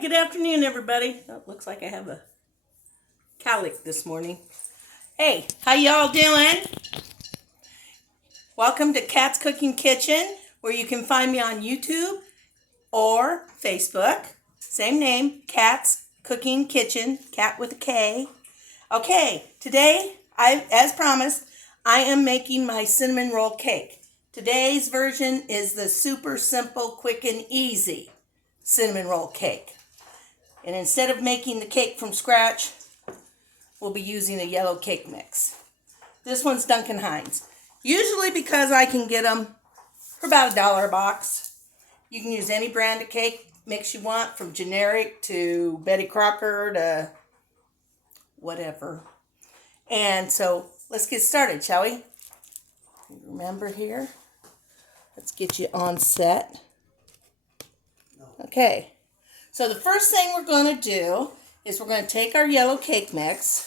Good afternoon, everybody. Oh, looks like I have a cowlick this morning. Hey, how y'all doing? Welcome to Kat's Cooking Kitchen, where you can find me on YouTube or Facebook. Same name, Kat's Cooking Kitchen, Cat with a K. Okay, today, as promised, I am making my cinnamon roll cake. Today's version is the super simple, quick, and easy cinnamon roll cake. And instead of making the cake from scratch, we'll be using a yellow cake mix. This one's Duncan Hines. Usually because I can get them for about $1 a box. You can use any brand of cake mix you want, from generic to Betty Crocker to whatever. And so let's get started, shall we? Remember here, let's get you on set. Okay, so the first thing we're going to do is we're going to take our yellow cake mix.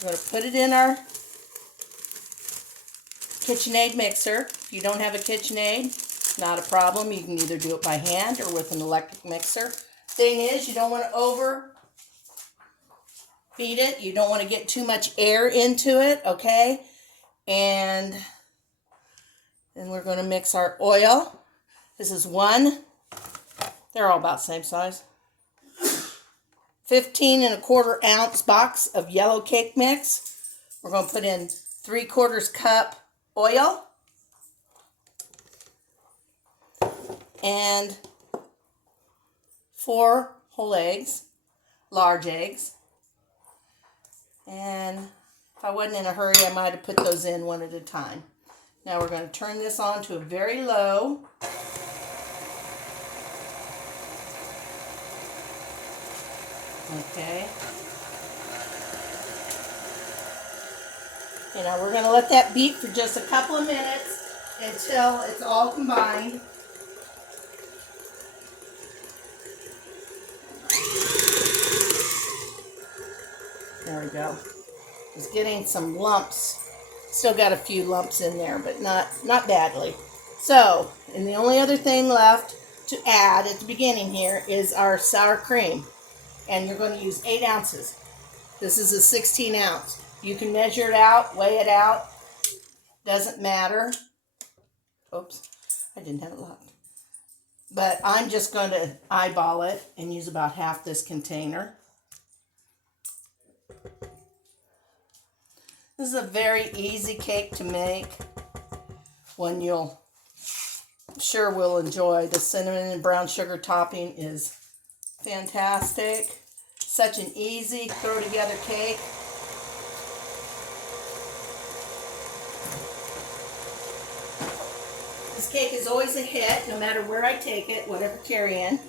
We're going to put it in our KitchenAid mixer. If you don't have a KitchenAid, not a problem. You can either do it by hand or with an electric mixer. Thing is, you don't want to overbeat it. You don't want to get too much air into it, okay? And then we're going to mix our oil. This is one. They're all about the same size. 15 1/4 ounce box of yellow cake mix. We're going to put in 3/4 cup oil. And 4 whole eggs, large eggs. And if I wasn't in a hurry, I might have put those in one at a time. Now we're going to turn this on to a very low. Okay. And now we're going to let that beat for just a couple of minutes until it's all combined. There we go. It's getting some lumps. Still got a few lumps in there, but not badly. So, and the only other thing left to add at the beginning here is our sour cream. And you're going to use 8 ounces. This is a 16 ounce. You can measure it out, weigh it out. Doesn't matter. Oops, I didn't have it locked. But I'm just going to eyeball it and use about half this container. This is a very easy cake to make. One you'll sure will enjoy. The cinnamon and brown sugar topping is fantastic. Such an easy throw together cake. This cake is always a hit, no matter where I take it, whatever carry-in.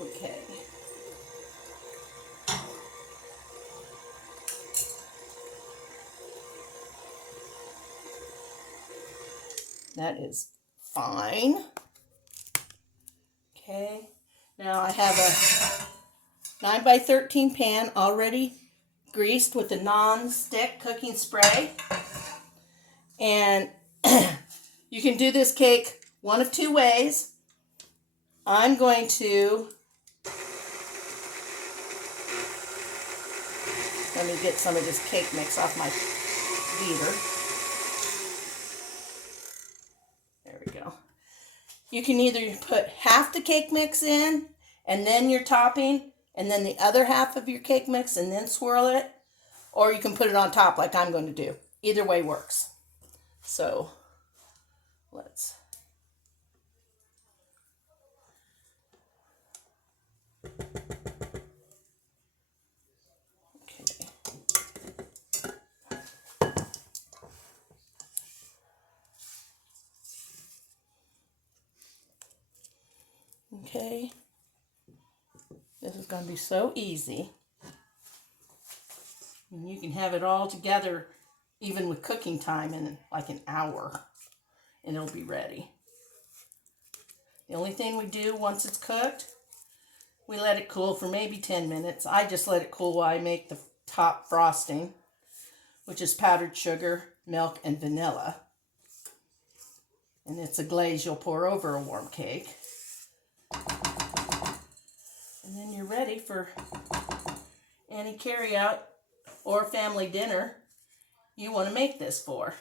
Okay. That is fine. Okay. Now I have a 9 by 13 pan already greased with a non-stick cooking spray. And you can do this cake one of 2 ways. I'm going to, let me get some of this cake mix off my beater. There we go. You can either put half the cake mix in and then your topping, and then the other half of your cake mix and then swirl it, or you can put it on top like I'm going to do. Either way works. So let's Okay, this is going to be so easy. And you can have it all together, even with cooking time, in like an hour, and it'll be ready. The only thing we do once it's cooked, we let it cool for maybe 10 minutes. I just let it cool while I make the top frosting, which is powdered sugar, milk, and vanilla. And it's a glaze you'll pour over a warm cake. And then you're ready for any carryout or family dinner you want to make this for.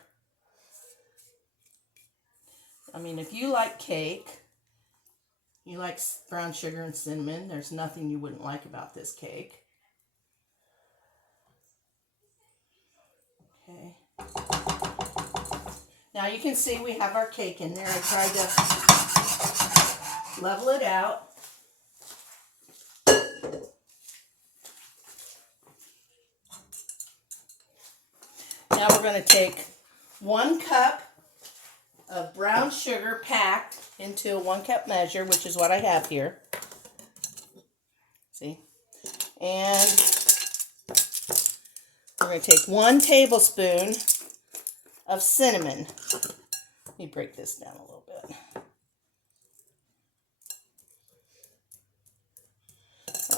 I mean, if you like cake, you like brown sugar and cinnamon, there's nothing you wouldn't like about this cake. Okay. Now you can see we have our cake in there. I tried to level it out. Now we're going to take 1 cup of brown sugar packed into a 1 cup measure, which is what I have here. See? And we're going to take 1 tablespoon of cinnamon. Let me break this down a little bit.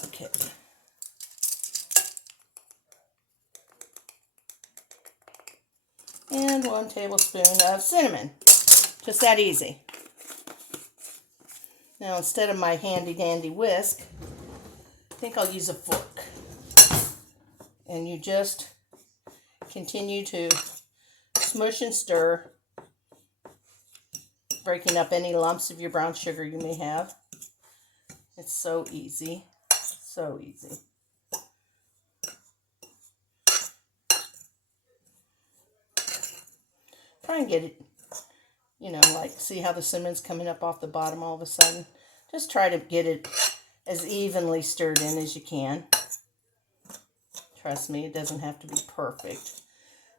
Okay. And 1 tablespoon of cinnamon. Just that easy. Now instead of my handy dandy whisk, I think I'll use a fork. And you just continue to smush and stir, breaking up any lumps of your brown sugar you may have. It's so easy. So easy. Try and get it, you know, like see how the cinnamon's coming up off the bottom all of a sudden. Just try to get it as evenly stirred in as you can. Trust me, it doesn't have to be perfect.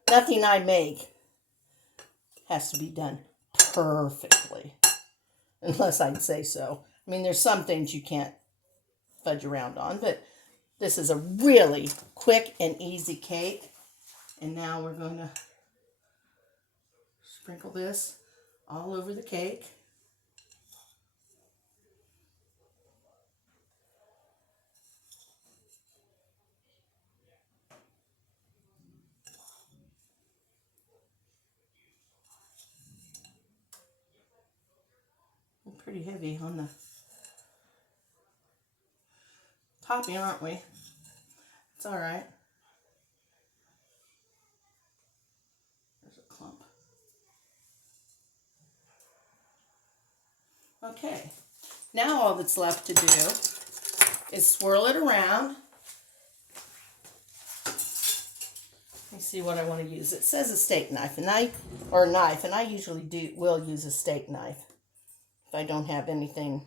Nothing I make has to be done perfectly, unless I'd say so. I mean, there's some things you can't fudge around on, but this is a really quick and easy cake. And now we're going to sprinkle this all over the cake. We're pretty heavy on the topping, aren't we? It's all right. There's a clump. Okay, now all that's left to do is swirl it around. Let me see what I want to use. It says a steak knife, and I usually will use a steak knife if I don't have anything.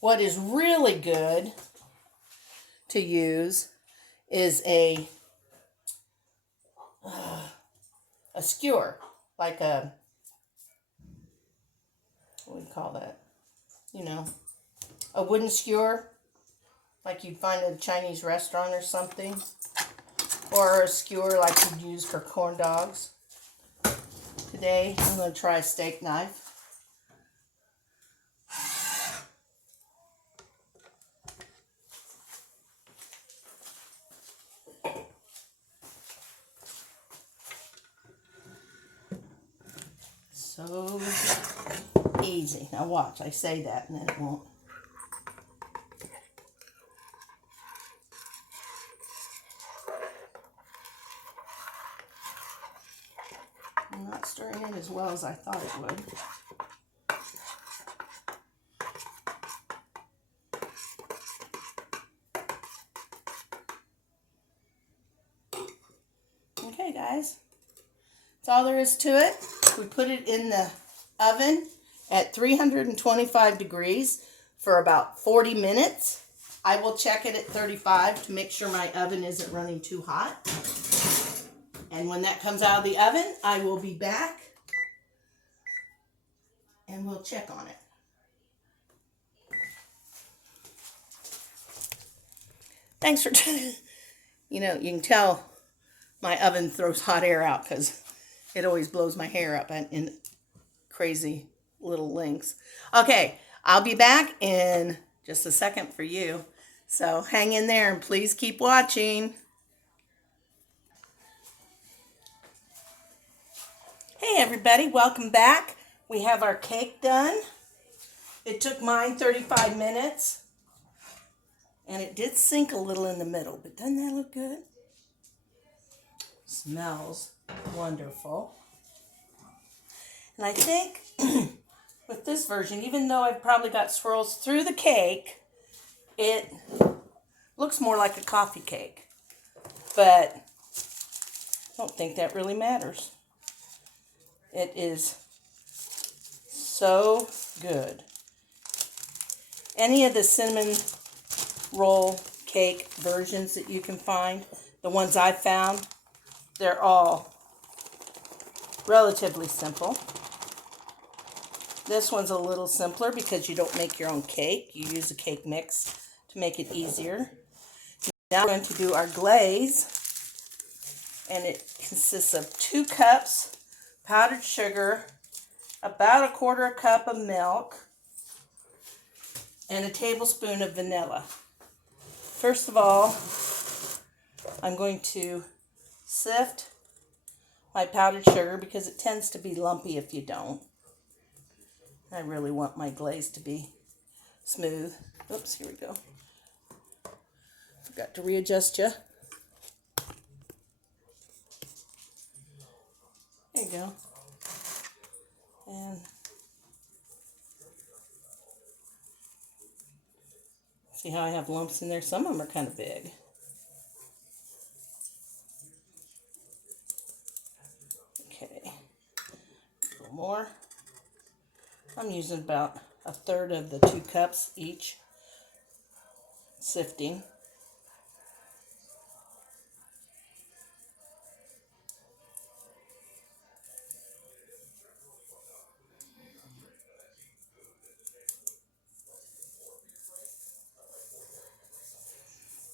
What is really good to use is a skewer, like a, what do you call that? You know, a wooden skewer, like you'd find at a Chinese restaurant or something. Or a skewer like you'd use for corn dogs. Today, I'm going to try a steak knife. So easy. Now watch, I say that and then it won't. I'm not stirring it as well as I thought it would. Okay, guys. That's all there is to it. We put it in the oven at 325 degrees for about 40 minutes. I will check it at 35 to make sure my oven isn't running too hot. And when that comes out of the oven, I will be back and we'll check on it. Thanks for, you know, you can tell my oven throws hot air out because it always blows my hair up in crazy little lengths. Okay, I'll be back in just a second for you. So hang in there and please keep watching. Hey everybody, welcome back. we have our cake done. It took mine 35 minutes. And it did sink a little in the middle, but doesn't that look good? Smells wonderful. And I think with this version, even though I've probably got swirls through the cake, it looks more like a coffee cake. But I don't think that really matters. It is so good. Any of the cinnamon roll cake versions that you can find, the ones I've found, they're all relatively simple. This one's a little simpler because you don't make your own cake. You use a cake mix to make it easier. Now we're going to do our glaze, and it consists of 2 cups powdered sugar, about 1/4 cup of milk, and a tablespoon of vanilla. First of all, I'm going to sift my powdered sugar because it tends to be lumpy if you don't. I really want my glaze to be smooth. Oops, here we go. Forgot to readjust you. There you go. And see how I have lumps in there? Some of them are kind of big. Okay, a little more. I'm using about 1/3 of the 2 cups each, sifting.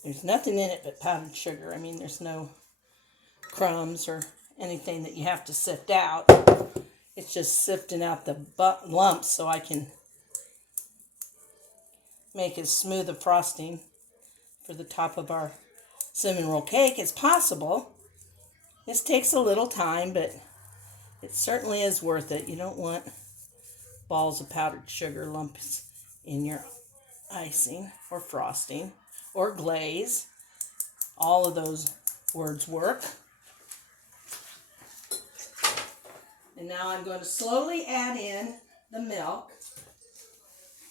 There's nothing in it but powdered sugar. I mean, there's no crumbs or anything that you have to sift out. It's just sifting out the lumps so I can make as smooth a frosting for the top of our cinnamon roll cake as possible. This takes a little time, but it certainly is worth it. You don't want balls of powdered sugar lumps in your icing or frosting or glaze. All of those words work. And now I'm going to slowly add in the milk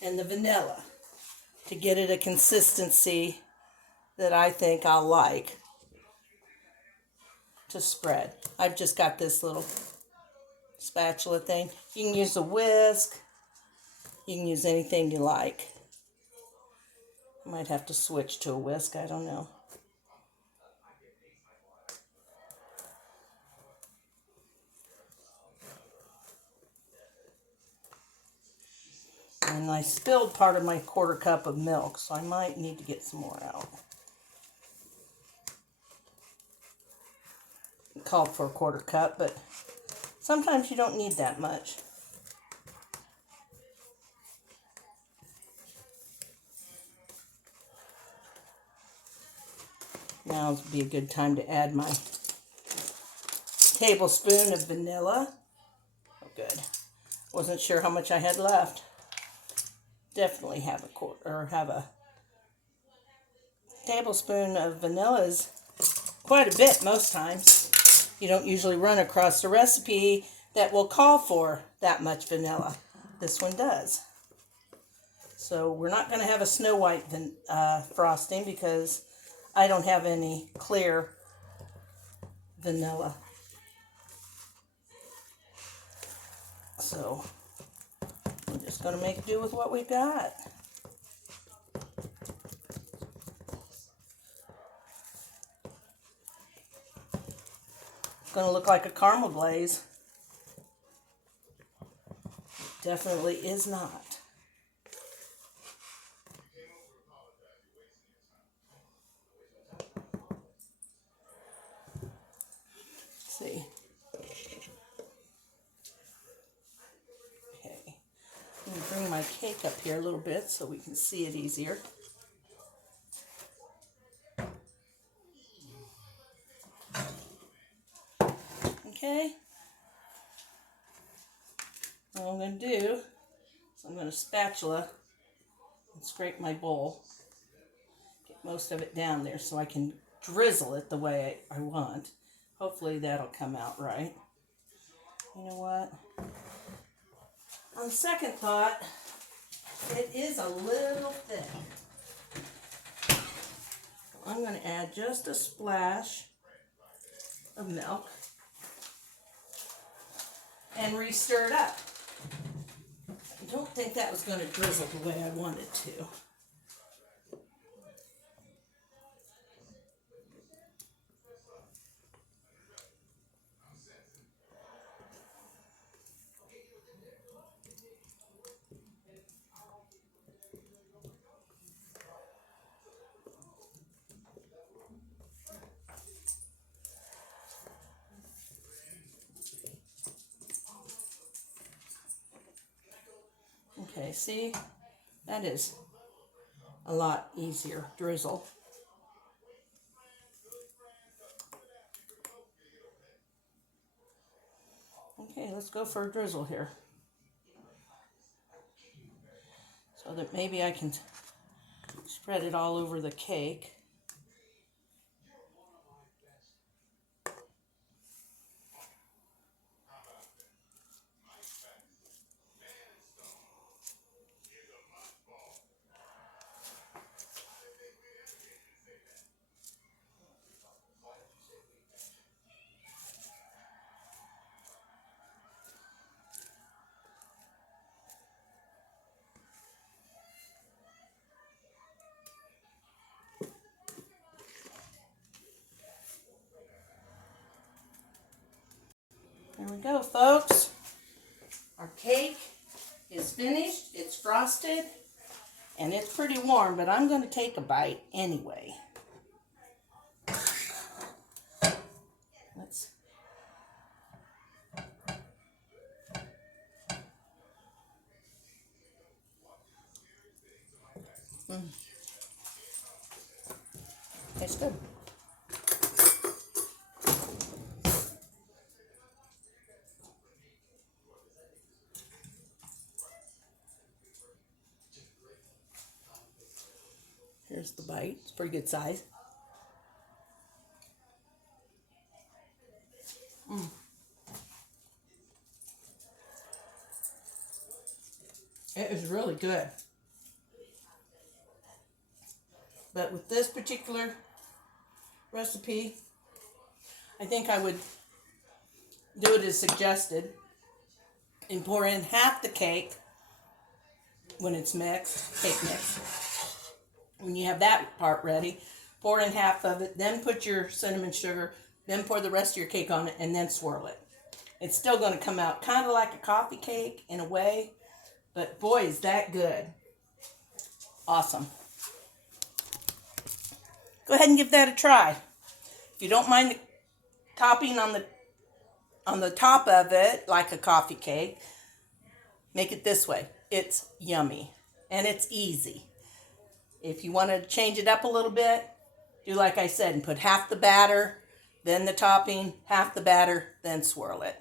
and the vanilla to get it a consistency that I think I'll like to spread. I've just got this little spatula thing. You can use a whisk. You can use anything you like. I might have to switch to a whisk, I don't know. And I spilled part of my 1/4 cup of milk, so I might need to get some more out. It called for 1/4 cup, but sometimes you don't need that much. Now would be a good time to add my tablespoon of vanilla. Oh, good. Wasn't sure how much I had left. Definitely have a tablespoon of vanilla is quite a bit most times. You don't usually run across a recipe that will call for that much vanilla. This one does. So we're not going to have a Snow White frosting because I don't have any clear vanilla. So we're just going to make do with what we got. It's going to look like a caramel glaze. Definitely is not. Let's see. Okay. I'm going to bring my cake up here a little bit so we can see it easier. Okay. what I'm going to do is I'm going to spatula and scrape my bowl. Get most of it down there so I can drizzle it the way I want. Hopefully that'll come out right. You know what? On second thought, it is a little thick. I'm going to add just a splash of milk and re-stir it up. I don't think that was going to drizzle the way I wanted to. Okay, see, that is a lot easier drizzle. Okay, let's go for a drizzle here. So that maybe I can spread it all over the cake. There we go, folks. Our cake is finished. It's frosted, and it's pretty warm, but I'm going to take a bite anyway. Let's. It's good. Here's the bite. It's a pretty good size. It is really good. But with this particular recipe, I think I would do it as suggested and pour in half the cake when it's mixed, cake mix. When you have that part ready, pour in half of it, then put your cinnamon sugar, then pour the rest of your cake on it, and then swirl it. It's still going to come out kind of like a coffee cake in a way, but boy, is that good. Awesome. Go ahead and give that a try. If you don't mind the topping on the top of it, like a coffee cake, make it this way. It's yummy, and it's easy. If you want to change it up a little bit, do like I said and put half the batter, then the topping, half the batter, then swirl it.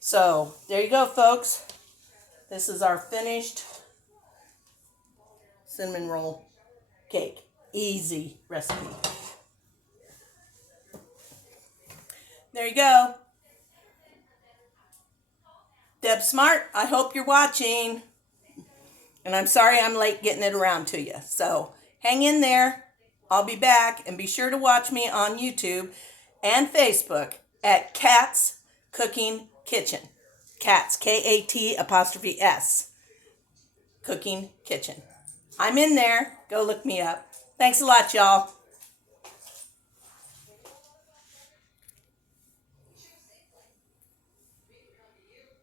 So there you go, folks. This is our finished cinnamon roll cake. Easy recipe. There you go. Deb Smart, I hope you're watching. And I'm sorry I'm late getting it around to you. So hang in there. I'll be back. And be sure to watch me on YouTube and Facebook at Kat's Cooking Kitchen. Kat's, K-A-T''S. Cooking Kitchen. I'm in there. Go look me up. Thanks a lot, y'all.